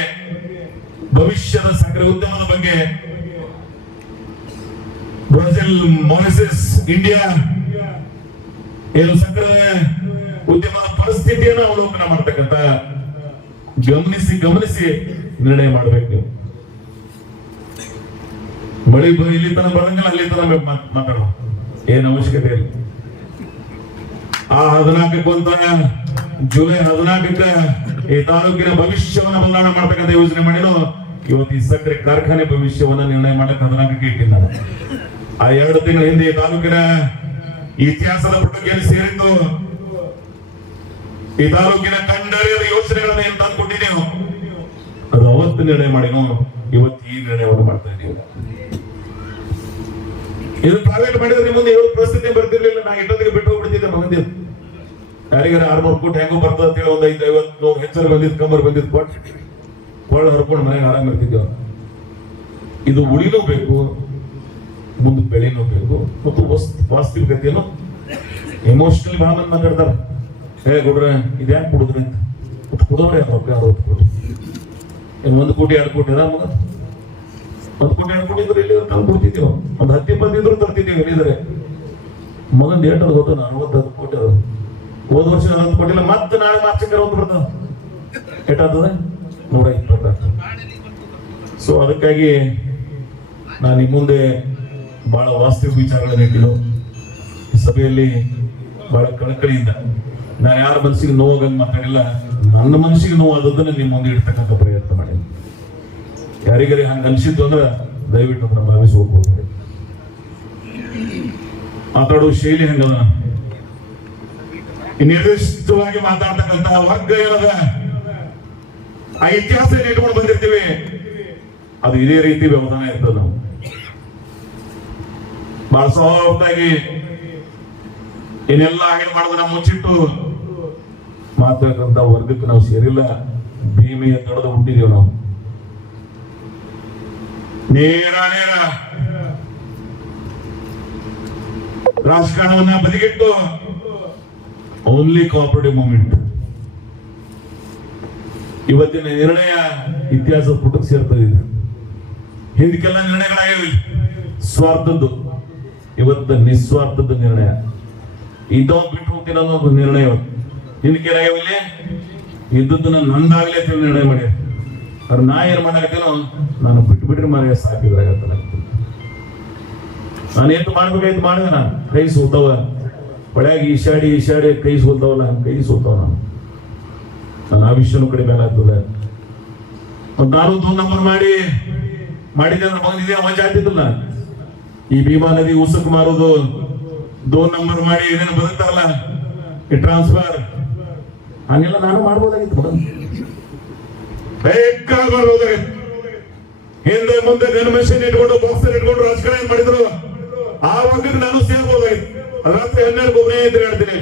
ಭವಿಷ್ಯದ ಸಕ್ಕರೆ ಉದ್ಯಮದ ಬಗ್ಗೆ, ಬ್ರೆಜಿಲ್, ಮಾರಿಷಸ್, ಇಂಡಿಯಾ ಏನು ಸಕ್ಕರೆ ಉದ್ಯಮದ ಪರಿಸ್ಥಿತಿಯನ್ನು ಅವಲೋಕನ ಮಾಡ್ತಕ್ಕಂಥ ಗಮನಿಸಿ ನಿರ್ಣಯ ಮಾಡ್ಬೇಕು. ನೀವು ಮಳಿ ಇಲ್ಲಿ ತನ ಬರಂಗಿಲ್ಲ, ಅಲ್ಲಿ ತನ ಮಾತಾಡೋ ಏನ್ ಅವಶ್ಯಕತೆ ಇಲ್ಲ. ಆ 14 ಅಂತ ಜುಲೈ 14ಕ್ಕೆ ಈ ತಾಲೂಕಿನ ಭವಿಷ್ಯವನ್ನ ಬದಲಾವಣೆ ಮಾಡ್ತಕ್ಕಂಥ ಯೋಜನೆ ಮಾಡಿರೋ. ಇವತ್ತು ಈ ಸಕ್ಕರೆ ಕಾರ್ಖಾನೆ ಭವಿಷ್ಯವನ್ನ ನಿರ್ಣಯ ಮಾಡಕ್ಕೆ 14ಕ್ಕೆ ಇಟ್ಟಿದ್ದಾರೆ. ಆ 2 ತಿಂಗಳ ಹಿಂದೆ ಈ ತಾಲೂಕಿನ ಇತಿಹಾಸದ ಪುಟಕ್ಕೆ ಸೇರಿದ್ದು ಈ ತಾಲೂಕಿನ ಕಂಡರಿಯದ ಯೋಜನೆಗಳನ್ನ ಏನು ತಂದುಕೊಟ್ಟಿದ್ದೇವೆ ಅದು ಅವತ್ತು ನಿರ್ಣಯ ಮಾಡಿನೋ. ಇವತ್ತು ಈ ನಿರ್ಣಯವನ್ನು ಮಾಡ್ತಾ ಇದ್ದೀವಿ. ಇದು ಪ್ರೈವೇಟ್ ಮಾಡಿದ್ರೆ ನಿಮ್ಮ ಮುಂದೆ ಹೇಳೋ ಪರಿಸ್ಥಿತಿ ಬರ್ತಿರ್ಲಿಲ್ಲ. ನಾ ಇಟ್ಟೊತ್ತಿಗೆ ಬಿಟ್ಟು ಹೋಗ್ಬಿಡ್ತಿದ್ದೆ ಮಗಂದಿದ್ದು. ಯಾರಿಗಾರ 600 ಕೋಟಿ ಹೆಂಗೋ ಬರ್ತದೆ ಅಂತ ಹೇಳಿ ಒಂದು 550 ಹೆಚ್ಚರು ಬಂದಿದ್ದು ಕಂಬರ್ ಬಂದಿದ್ದು ಕೊಟ್ಟು ಕೊಳ್ಳ ಹರ್ಕೊಂಡು ಮನೆಗೆ ಆರಾಮ ಇರ್ತಿದ್ದೇವೆ. ಇದು ಉಳಿನೂ ಬೇಕು, ಮುಂದೆ ಬೆಳೆನೂ ಬೇಕು, ಮತ್ತು ವಾಸ್ತವಿಕತೆಯನ್ನು ಎಮೋಷನಲಿ ಬಹಳ ಮಂದಿ ಮಾತಾಡ್ತಾರೆ. ಕೊಡ್ರೆ ಇದ್ಯಾಕೆ ಕೊಡುದ್ರಿ ಅಂತ. ಮತ್ತು ಕೊಡೋರು ಯಾರು ರೊಕ್ಕ 60 ಕೋಟಿ ಏನು 1 ಕೋಟಿ 2 ಕೋಟಿ ಅದ ಮಗ. 1 ಕೋಟಿ 2 ಕೋಟಿ ಇದ್ರೆ ಇಲ್ಲಿ ತಂದು ಕೊಡ್ತಿದ್ದೀವಿ. ಒಂದು 10-20 ಇದ್ರು ತರ್ತಿದ್ದೀವಿ. ಎಲ್ಲಿದ್ದಾರೆ ಮಗಂದು ಏಟು ಅದು ಗೊತ್ತು 40 ಕೋಟಿ ಅದು. ಹೋದ ವರ್ಷ 40 ಕೋಟಿ ಇಲ್ಲ, ಮತ್ತೆ ನಾಳೆ ಮಾರ್ಚಕ್ಕೆ ಒಂದು ಬರ್ತದೆ. ಏಟಾಗ್ತದೆ 120 ಆಗ್ತದೆ. ಸೊ ಅದಕ್ಕಾಗಿ ನಾನು ನಿಮ್ಮ ಮುಂದೆ ಬಹಳ ವಾಸ್ತವಿಕ ವಿಚಾರಗಳನ್ನು ಇಟ್ಟಿದ್ದು ಸಭೆಯಲ್ಲಿ ಬಹಳ ಕಳಕಳಿಯಿಂದ. ನಾನು ಯಾರ ಮನಸ್ಸಿಗೆ ನೋವಾಗಂಗೆ ಮಾತಾಡಿಲ್ಲ. ನನ್ನ ಮನಸ್ಸಿಗೆ ನೋವಾದದನ್ನ ನಿಮ್ಮ ಮುಂದೆ ಇಡ್ತಕ್ಕಂಥ ಪ್ರಯತ್ನ ಮಾಡಿ. ಯಾರಿಗಾರಿ ಹಂಗೆ ಅನ್ಸಿದ್ದು ಅಂದ್ರೆ ದಯವಿಟ್ಟು ಅದನ್ನ ಭಾವಿಸಿ ಹೋಗ್ಬೋದು. ಮಾತಾಡೋ ಶೈಲಿ ಹಂಗದ, ನಿರ್ದಿಷ್ಟವಾಗಿ ಮಾತಾಡ್ತಕ್ಕಂಥ ವರ್ಗ ಏನದ ಆ ಇತಿಹಾಸ ಇಟ್ಕೊಂಡು ಬಂದಿರ್ತೀವಿ. ಅದು ಇದೇ ರೀತಿ ವ್ಯವಧಾನ ಇರ್ತದೆ. ನಾವು ಬಹಳ ಸಾಫ್ಟಾಗಿ ಇನ್ನೆಲ್ಲ ಹಾಗೆ ಮಾಡೋದನ್ನ ಮುಚ್ಚಿಟ್ಟು ಮಾತಾಡ್ತಕ್ಕಂಥ ವರ್ಗಕ್ಕೆ ನಾವು ಸೇರಿಲ್ಲ. ಭೀಮೆಯ ತಡೆದು ಹುಟ್ಟಿದೀವಿ ನಾವು. ನೇರ ರಾಜಕಾರಣವನ್ನ ಬದಿಗಿಟ್ಟು ಓನ್ಲಿ ಕೋಆಪರೇಟಿವ್ ಮೂವ್ಮೆಂಟ್. ಇವತ್ತಿನ ನಿರ್ಣಯ ಇತಿಹಾಸದ ಪುಟಕ್ಕೆ ಸೇರ್ತದೆ. ಹಿಂದಕ್ಕೆಲ್ಲ ನಿರ್ಣಯಗಳಾಗಿವೆ ಸ್ವಾರ್ಥದ್ದು. ಇವತ್ತು ನಿಸ್ವಾರ್ಥದ ನಿರ್ಣಯ. ಇದ್ದವ್ ಬಿಟ್ಟು ಹೋಗ್ತೀನಿ ಅನ್ನೋದು ನಿರ್ಣಯ. ಹಿಂದಕ್ಕೆ ಇದ್ದದ್ದನ್ನ ನಂದಾಗ್ಲಿ ಅಂತ ನಿರ್ಣಯ ಮಾಡಿ ಅವ್ರು ನಾ ಏನ್ ಮಾಡಾಕತ್ತೇನೋ ನಾನು ಬಿಟ್ಟು ಬಿಟ್ರೆ ಮಾರ ಸಾಕಿದ್ರಾಗತ್ತ. ನಾನು ಎಷ್ಟು ಮಾಡ್ಬೇಕಾಯ್ತು ಮಾಡಿದೆ. ನಾನು ಕೈ ಸೋತಾವ ಹೊಳ್ಯಾಗಿ ಈಶಾಡಿ ಕೈ ಸೋಲ್ತಾವಲ್ಲ, ಕೈ ಸೋತಾವ. ನಾನು ಆ ವಿಷಯನೂ ಕಡಿಮೆ ಆಗ್ತದೆ. ಒಂದು 2 ನಂಬರ್ ಮಾಡಿದ್ದೆ ಅಂದ್ರೆ ಮಗನಿದೆ ಮಜಾ ಆಗ್ತಿದ್ದಲ್ಲ. ಈ ಭೀಮಾ ನದಿ ಉಸಕ್ ಮಾರೋದು 2 ನಂಬರ್ ಮಾಡಿ ಏನೇನು ಬದುಕ್ತಾರಲ್ಲ ಈ ಟ್ರಾನ್ಸ್ಫರ್, ಹಂಗೆಲ್ಲ ನಾನು ಮಾಡ್ಬೋದಾಗಿತ್ತು. ಮಾಡ್ಬೋದಾಗಿತ್ತು. ಹಿಂದೆ ಮುಂದೆ ಗನ್ಮೆಷನ್ ಇಟ್ಕೊಂಡು ಬಾಕ್ಸರ್ ಇಟ್ಕೊಂಡು ರಾಜಕಾರಣ ಮಾಡಿದ್ರು. ಆ ವರ್ಗಕ್ಕೆ ನಾನು ಸೇರ್ಬೋದಾಗಿತ್ತು. ರಾತ್ರಿ 12 ಒಬ್ಬನೇ ಇದ್ರೆ ಹೇಳ್ತೀನಿ,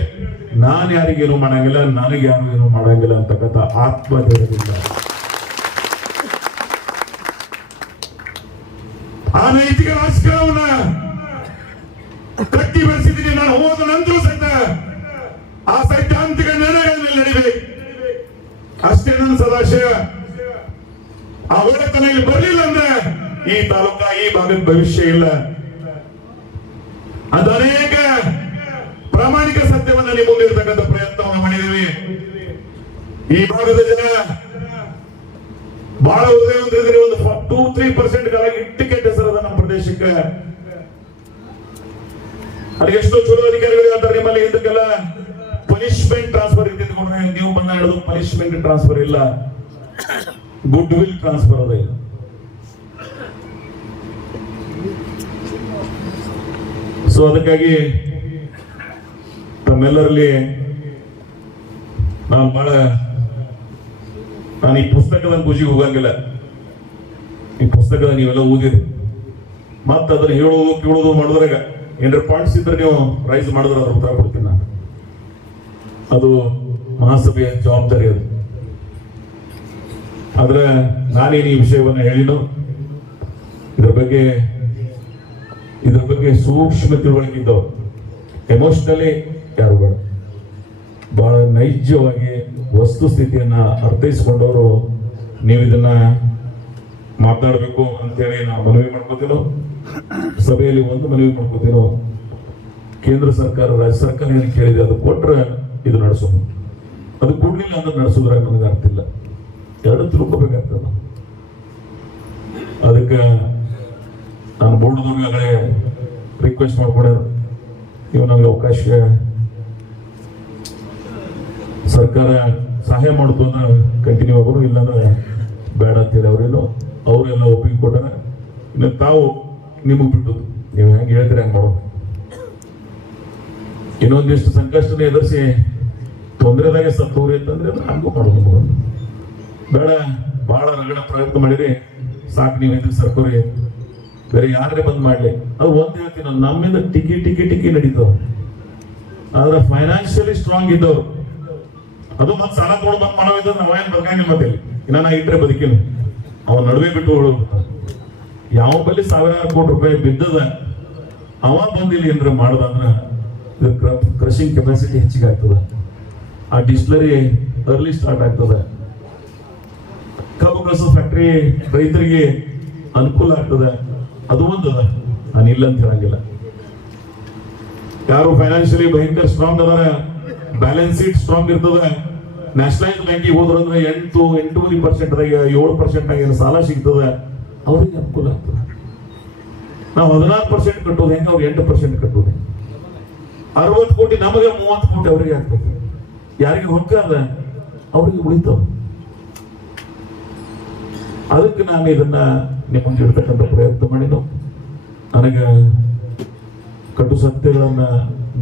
ನಾನು ಯಾರಿಗೇನು ಮಾಡಂಗಿಲ್ಲ, ನನಗೆ ಯಾರು ಏನು ಮಾಡಂಗಿಲ್ಲ ಅಂತಕ್ಕಂಥ ಆತ್ಮಧೈರ್ಯದಿಂದ ಆ ನೈತಿಕ ರಾಜಕಾರಣವನ್ನ ಕಟ್ಟಿ ಬೆಳೆಸಿದ್ದೀನಿ. ನಾನು ಹೋದ ನಂತರ ಸಹಿತ ಆ ಸೈದ್ಧಾಂತಿಕ ನಿರ್ಣಯಗಳಲ್ಲಿ ನಡಿಬೇಕು ಅಷ್ಟೇ ನನ್ನ ಸದಾಶಯ. ಆ ಒಳ್ಳೆತನ ಇಲ್ಲಿ ಬರಲಿಲ್ಲ ಅಂದ್ರೆ ಈ ತಾಲೂಕ ಈ ಭಾಗದ ಭವಿಷ್ಯ ಇಲ್ಲ. ಅದು ಅನೇಕ ಪ್ರಾಮಾಣಿಕ ಸತ್ಯವನ್ನ ನಿಮ್ಮ ಮುಂದೆ ಇರ್ತಕ್ಕಂಥ ಪ್ರಯತ್ನವನ್ನು ಮಾಡಿದ್ದೀವಿ. ಈ ಭಾಗದ ಜನ ಬಹಳ ಹೃದಯವಂತರಿದ್ರೆ ಒಂದು 2-3% ಟಿಕೆಟ್ ಹೆಸರದ ನಮ್ಮ ಪ್ರದೇಶಕ್ಕೆ. ಅಲ್ಲಿ ಎಷ್ಟೋ ಚಲೋ ಅಧಿಕಾರಿಗಳು ಹೇಳ್ತಾರೆ ನಿಮ್ಮಲ್ಲಿ ಇದಕ್ಕೆಲ್ಲ ಪನಿಷ್ಮೆಂಟ್ ಟ್ರಾನ್ಸ್ಫರ್ ಇದ್ದಿದ್ದುಕೊಂಡ್ರೆ ನೀವು ಬಂದ ಹೇಳೋದು ಪನಿಷ್ಮೆಂಟ್ ಟ್ರಾನ್ಸ್ಫರ್ ಇಲ್ಲ, ಗುಡ್ ವಿಲ್ ಟ್ರಾನ್ಸ್ಫರ್ ಅದ. ಸೊ ಅದಕ್ಕಾಗಿ ತಮ್ಮೆಲ್ಲರಲ್ಲಿ ನಾನು ಈ ಪುಸ್ತಕದ ಪೂಜೆಗೆ ಹೋಗಂಗಿಲ್ಲ. ಈ ಪುಸ್ತಕದ ನೀವೆಲ್ಲ ಓದಿರಿ, ಮತ್ತೆ ಅದನ್ನ ಹೇಳೋದು ಕೇಳೋದು ಮಾಡಿದ್ರಾಗ ಏನಾರ ಪಾಯಿಂಟ್ಸ್ ಇದ್ರೆ ನೀವು ರೈಸ್ ಮಾಡಿದ್ರೆ ಅದ್ರ ಉತ್ತರ ಕೊಡ್ತೀನಿ ನಾನು. ಅದು ಮಹಾಸಭೆಯ ಜವಾಬ್ದಾರಿ ಅದು. ಆದ್ರೆ ನಾನೇನು ಈ ವಿಷಯವನ್ನು ಹೇಳಿನೋ ಇದ್ರ ಬಗ್ಗೆ ಸೂಕ್ಷ್ಮ ತಿಳುವಳಿಕೆ ಇದ್ದವು. ಎಮೋಷನಲಿ ಯಾರು ಬೇಡ, ಬಹಳ ನೈಜವಾಗಿ ವಸ್ತುಸ್ಥಿತಿಯನ್ನ ಅರ್ಥೈಸಿಕೊಂಡವರು ನೀವು ಇದನ್ನ ಮಾತನಾಡಬೇಕು ಅಂತೇಳಿ ನಾವು ಮನವಿ ಮಾಡ್ಕೋತೀನೋ. ಸಭೆಯಲ್ಲಿ ಒಂದು ಮನವಿ ಮಾಡ್ಕೋತೀನೋ, ಕೇಂದ್ರ ಸರ್ಕಾರ ರಾಜ್ಯ ಸರ್ಕಾರ ಏನು ಕೇಳಿದೆ ಅದು ಕೊಟ್ರೆ ಇದು ನಡೆಸೋದು, ಅದು ಕೊಡ್ಲಿಲ್ಲ ಅಂದ್ರೆ ನಡೆಸೋದ್ರಾಗ ನನಗೆ ಅರ್ಥ ಇಲ್ಲ. ಎರಡು ತಿಳ್ಕೊಬೇಕಾಗ್ತದ. ಅದಕ್ಕೆ ನಾನು ಬೋರ್ಡ್ದವ್ರಿಗಾಗಲೇ ರಿಕ್ವೆಸ್ಟ್ ಮಾಡ್ಕೊಡೋದು, ನೀವು ನನಗೆ ಅವಕಾಶ ಸರ್ಕಾರ ಸಹಾಯ ಮಾಡ್ತು ಅಂದ್ರೆ ಕಂಟಿನ್ಯೂ ಆಗೋರು, ಇಲ್ಲಾಂದ್ರೆ ಬೇಡ ಅಂತೇಳಿ ಅವರೆಲ್ಲ ಒಪ್ಪಿಗೆ ಕೊಟ್ಟಾರ. ಇಲ್ಲ ತಾವು ನಿಮಗೆ ಬಿಟ್ಟದ್ದು, ನೀವು ಹೆಂಗೆ ಹೇಳಿದ್ರೆ ಹಂಗೆ ಮಾಡೋದು. ಇನ್ನೊಂದಿಷ್ಟು ಸಂಕಷ್ಟನ ಎದುರಿಸಿ ತೊಂದರೆದಾಗೆ ಸತ್ತವ್ರಿ ಅಂತಂದ್ರೆ ಹಂಗೂ ಮಾಡೋದು ಬೇಡ. ಬಹಳ ರಗಡ ಪ್ರಯತ್ನ ಮಾಡಿರಿ, ಸಾಕು ನೀವು ಇದಕ್ಕೆ ಸರ್ಕೋರಿ, ಬೇರೆ ಯಾರೇ ಬಂದ್ ಮಾಡ್ಲಿ. ಅದು ಒಂದ್ ಹೇಳ್ತೀನಿ ನಾನು, ನಮ್ಮಿಂದ ಟಿಕಿ ನಡೀತಾವ. ಆದ್ರೆ ಫೈನಾನ್ಷಿಯಲಿ ಸ್ಟ್ರಾಂಗ್ ಇದ್ದವ್ರು, ಅದು ಮತ್ತೆ ಸಾಲ ತೊಗೊಂಡು ಬಂದ್ ಮಾಡೋದಿದ್ರೆ ನಾವೇನ್ ಬದುಕಂಗಿಲ್ಲ. ಮತ್ತೆ ಇನ್ನ ನಾ ಇಟ್ಟರೆ ಬದುಕಿನ ಅವನ ನಡುವೆ ಬಿಟ್ಟು ಹೋಗ್ಬಿಡ್ತಾನೆ. ಯಾವ ಬಲ್ಲಿ ಸಾವಿರಾರು ಕೋಟಿ ರೂಪಾಯಿ ಬಿದ್ದದ ಅವ ಬಂದಿಲ್ಲ ಏನ್ರ ಮಾಡದಂದ್ರ ಕ್ರಷಿಂಗ್ ಕೆಪಾಸಿಟಿ ಹೆಚ್ಚಿಗೆ ಆಗ್ತದ, ಆ ಡಿಸ್ಟಿಲರಿ ಅರ್ಲಿ ಸ್ಟಾರ್ಟ್ ಆಗ್ತದ, ಕಬ್ಬು ಕಳಿಸೋ ಫ್ಯಾಕ್ಟ್ರಿ ರೈತರಿಗೆ ಅನುಕೂಲ ಆಗ್ತದೆ. ಅದು ಒಂದದ, ನಾನು ಇಲ್ಲ ಅಂತ ಹೇಳಂಗಿಲ್ಲ. ಯಾರು ಫೈನಾನ್ಷಿಯಲಿ ಭಯಂಕರ ಸ್ಟ್ರಾಂಗ್ ಅದಾರ, ಬ್ಯಾಲೆನ್ಸ್ ಶೀಟ್ ಸ್ಟ್ರಾಂಗ್ ಇರ್ತದ, ನ್ಯಾಷನಲೈಸ್ ಬ್ಯಾಂಕಿಗೆ ಹೋದ್ರಂದ್ರೆ 8% 7% ಏನು ಸಾಲ ಸಿಗ್ತದ, ಅವ್ರಿಗೆ ಅನುಕೂಲ ಆಗ್ತದೆ. ನಾವು 16% ಕಟ್ಟೋದು ಹೆಂಗೆ, ಅವ್ರು 8% ಕಟ್ಟೋದು. 60 ಕೋಟಿ ನಮಗೆ, 30 ಕೋಟಿ ಅವರಿಗೆ ಆಗ್ತದೆ. ಯಾರಿಗೆ ರೊಕ್ಕ ಅದ ಅವ್ರಿಗೆ ಉಳಿತಾವ. ಅದಕ್ಕೆ ನಾನು ಇದನ್ನ ನಿಮ್ಮ ಮುಂದೆ ಇಡ್ತಕ್ಕಂಥ ಪ್ರಯತ್ನ ಮಾಡಿದ್ದು. ನನಗೆ ಕಟು ಸತ್ಯಗಳನ್ನ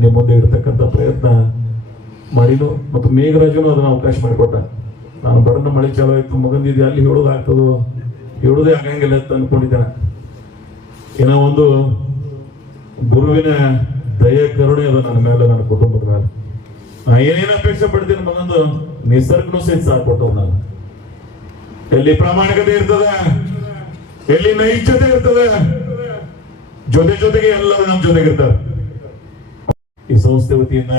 ನಿಮ್ಮ ಮುಂದೆ ಇಡ್ತಕ್ಕಂಥ ಪ್ರಯತ್ನ ಮಾಡಿದ್ದು. ಮತ್ತು ಮೇಘರಾಜನು ಅದನ್ನ ಅವಕಾಶ ಮಾಡಿಕೊಟ್ಟ. ನಾನು ಬಡನ ಮಳೆ ಚಾಲು ಆಯ್ತು, ಮಗಂದಿದ್ದೆ ಅಲ್ಲಿ ಹೇಳೋದಾಗ್ತದೋ, ಹೇಳೋದೇ ಆಗಂಗಿಲ್ಲ ಅಂತ ಅನ್ಕೊಂಡಿದ್ದೇನೆ. ಏನೋ ಒಂದು ಗುರುವಿನ ದಯೆ ಕರುಣೆ ಅದ ನನ್ನ ಮೇಲೆ, ನನ್ನ ಕುಟುಂಬದ ಮೇಲೆ. ಏನೇನು ಅಪೇಕ್ಷೆ ಪಡ್ತೀನಿ ಮಗಂದು ನಿಸರ್ಗನೂ ಸಹಿತ ಸಾಕೊಟ್ಟವ್. ನಾನು ಎಲ್ಲಿ ಪ್ರಾಮಾಣಿಕತೆ ಇರ್ತದೆ, ಎಲ್ಲಿ ನೈಜತೆ ಇರ್ತದೆ, ಜೊತೆಗೆ ಎಲ್ಲರೂ ನಮ್ಮ ಜೊತೆಗಿರ್ತಾರೆ. ಈ ಸಂಸ್ಥೆ ವತಿಯಿಂದ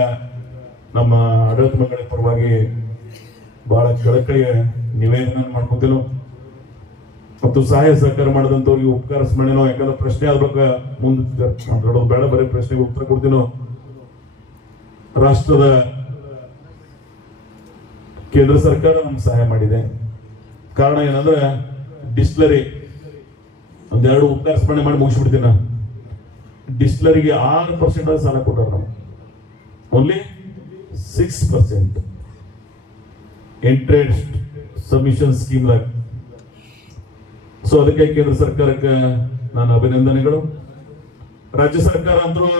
ನಮ್ಮ ಆಡಳಿತ ಮಂಡಳಿ ಪರವಾಗಿ ಬಹಳ ಕಳಕಳಿಯ ನಿವೇದನೆ ಮಾಡ್ಕೊತೀನೋ, ಮತ್ತು ಸಹಾಯ ಸಹಕಾರ ಮಾಡಿದಂಥವ್ರಿಗೆ ಉಪಕಾರ ಸ್ಮರಣೆನೋ. ಯಾಕಂದ್ರೆ ಪ್ರಶ್ನೆ ಆಗ್ಬೇಕು, ಮುಂದೆ ಮಾತಾಡೋದು ಬೇಡ, ಬರೀ ಪ್ರಶ್ನೆಗೆ ಉತ್ತರ ಕೊಡ್ತೀನೋ. ರಾಷ್ಟ್ರದ ಕೇಂದ್ರ ಸರ್ಕಾರ ನಮ್ಗೆ ಸಹಾಯ ಮಾಡಿದೆ. ಕಾರಣ ಏನಂದ್ರೆ ಡಿಸ್ಟಿಲರಿ ಒಂದೆರಡು ಉಪಕಾರ ಸ್ಮರಣೆ ಮಾಡಿ ಮುಗಿಸ್ಬಿಡ್ತೀನಿ ನಾನು. ಡಿಸ್ಟಿಲರಿಗೆ 6% ಸಾಲ ಕೊಟ್ಟಾರ, ನಾವು ಓನ್ಲಿ 6% ಇಂಟ್ರೆಸ್ಟ್ ಸಬ್ಮಿಷನ್ ಸ್ಕೀಮ್ದಾಗ. ಸೊ ಅದಕ್ಕೆ ಕೇಂದ್ರ ಸರ್ಕಾರಕ್ಕೆ ನಾನು ಅಭಿನಂದನೆಗಳು. ರಾಜ್ಯ ಸರ್ಕಾರ ಅಂತರೂ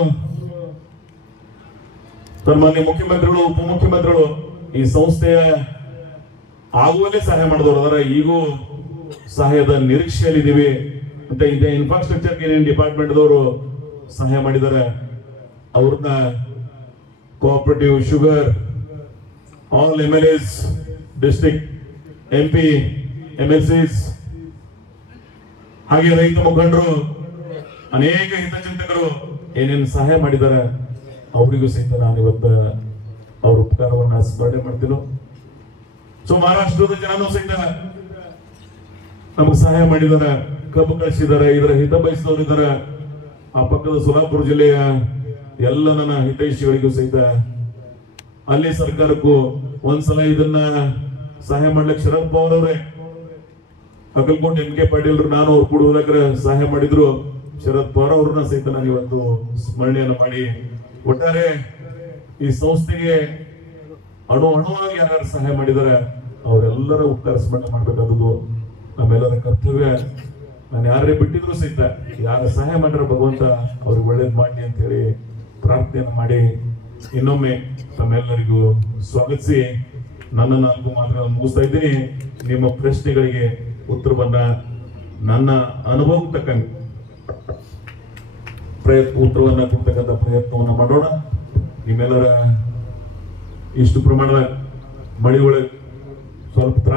ಸನ್ಮಾನ್ಯ ಮುಖ್ಯಮಂತ್ರಿಗಳು, ಉಪಮುಖ್ಯಮಂತ್ರಿಗಳು ಈ ಸಂಸ್ಥೆಯ ಆಗುವಲ್ಲೇ ಸಹಾಯ ಮಾಡಿದವರು ಅದರ, ಈಗೂ ಸಹಾಯದ ನಿರೀಕ್ಷೆಯಲ್ಲಿದ್ದೀವಿ ಅಂತ. ಇದೆ ಇನ್ಫ್ರಾಸ್ಟ್ರಕ್ಚರ್ ಏನೇನು ಡಿಪಾರ್ಟ್ಮೆಂಟ್ದವರು ಸಹಾಯ ಮಾಡಿದ್ದಾರೆ, ಅವ್ರನ್ನ cooperative, sugar, all MLAs, district MP, MLCs, ಹಾಗೆ ರೈತ ಮುಖಂಡರು, ಅನೇಕ ಹಿತಚಿಂತಕರು ಏನೇನು ಸಹಾಯ ಮಾಡಿದ್ದಾರೆ ಅವರಿಗೂ ಸಹಿತ ನಾನು ಇವತ್ತು ಅವ್ರ ಉಪಕಾರವನ್ನ ಸ್ಮರಣೆ ಮಾಡ್ತೀನೋ. ಸೊ ಮಹಾರಾಷ್ಟ್ರದ ಜನನೂ ಸಹಿತ ನಮಗೆ ಸಹಾಯ ಮಾಡಿದ್ದಾರೆ, ಕಬ್ಬು ಕಳಿಸಿದ್ದಾರೆ, ಇದರ ಹಿತ ಬಯಸಿದವರು ಇದ್ದಾರೆ. ಆ ಪಕ್ಕದ ಸೋಲಾಪುರ ಜಿಲ್ಲೆಯ ಎಲ್ಲ ನನ್ನ ಹಿತೈಷಿಗಳಿಗೂ ಸಹಿತ ಅಲ್ಲಿ ಸರ್ಕಾರಕ್ಕೂ ಒಂದ್ಸಲ ಇದನ್ನ ಸಹಾಯ ಮಾಡ್ಲಿಕ್ಕೆ ಶರದ್ ಪವಾರ್ ಅವರೇ, ಅಕಲ್ಕೋಟ್ MK ಪಾಟೀಲ್ ನಾನು ಅವ್ರು ಕೂಡ ಹೋದಾಗ ಸಹಾಯ ಮಾಡಿದ್ರು. ಶರದ್ ಪವಾರ್ ಅವ್ರನ್ನ ಸಹಿತ ನಾನು ಇವತ್ತು ಸ್ಮರಣೆಯನ್ನು ಮಾಡಿ, ಒಟ್ಟಾರೆ ಈ ಸಂಸ್ಥೆಗೆ ಅಣುವಾಗಿ ಯಾರು ಸಹಾಯ ಮಾಡಿದ್ದಾರೆ ಅವರೆಲ್ಲರ ಉಪಕಾರ ಸ್ಮರಣೆ ಮಾಡ್ಬೇಕಾದದ್ದು ನಮ್ಮೆಲ್ಲರ ಕರ್ತವ್ಯ. ನಾನು ಯಾರೇ ಬಿಟ್ಟಿದ್ರು ಸಹಿತ ಯಾರ ಸಹಾಯ ಮಾಡಿರೋ ಭಗವಂತ ಅವ್ರಿಗೆ ಒಳ್ಳೇದು ಮಾಡಲಿ ಅಂತ ಹೇಳಿ ಪ್ರಾರ್ಥನೆಯನ್ನು ಮಾಡಿ ಇನ್ನೊಮ್ಮೆ ತಮ್ಮೆಲ್ಲರಿಗೂ ಸ್ವಾಗತಿಸಿ ನನ್ನ 4 ಮಾತುಗಳನ್ನು ಮುಗಿಸ್ತಾ ಇದ್ದೀನಿ. ನಿಮ್ಮ ಪ್ರಶ್ನೆಗಳಿಗೆ ಉತ್ತರವನ್ನ ನನ್ನ ಅನುಭವ ತಕ್ಕಂಗೆ ಉತ್ತರವನ್ನ ಕೊಡ್ತಕ್ಕಂಥ ಪ್ರಯತ್ನವನ್ನ ಮಾಡೋಣ. ನಿಮ್ಮೆಲ್ಲರ ಇಷ್ಟು ಪ್ರಮಾಣದ ಮಳೆ ಒಳಗೆ ಸ್ವಲ್ಪ ತ್ರಾಸ